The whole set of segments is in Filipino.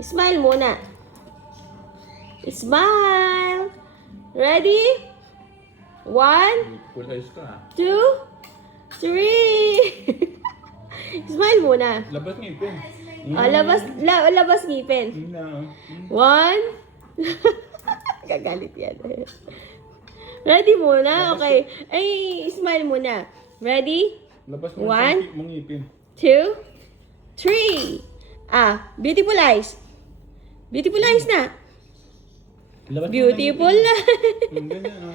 Smile muna. Smile. Ready? 1, Full eyes ka. 2, 3. Smile muna. Labas ngipin. Labas ngipin. No. 1. Gagalit yan. Ready muna? Okay. Ay, smile muna. Ready? Labas mo One. mong ngipin. 2, 3. Beautiful eyes. Beautiful eyes na. Labas mo Beautiful ng na. ngipin. Ganyan ah.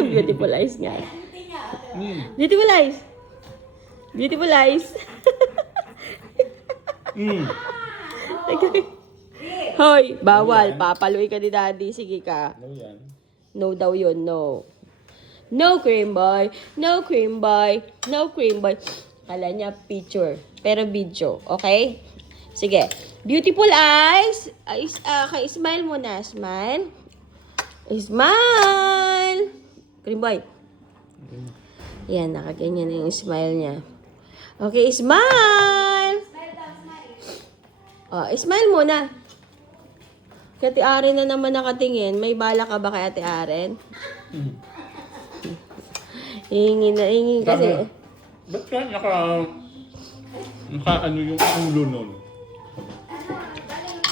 Beautiful eyes nga. Mm. Beautiful eyes. Beautiful eyes. Mm. Hoy, bawal. Papaluin ka ni daddy. Sige ka. Ano yan? No daw yun, no. No cream boy. No cream boy. No cream boy. Kala niya picture. Pero video. Okay? Sige. Beautiful eyes. Smile muna. Smile. Smile. Cream boy. Yan, nakaganyan na yung smile niya. Okay, smile. Smile muna. Kay Ate Aren na naman nakatingin. May bala ka ba kay Ate Aren? Hingi kasi. Ba't ka naka ano yung ulo nun?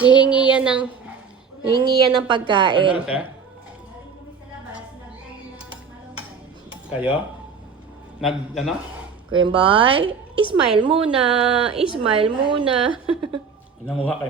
Hihingi yan ng pagkain. Ano, te? Kayo? Ano? Cream boy, smile muna. Smile muna. Nanguha kayo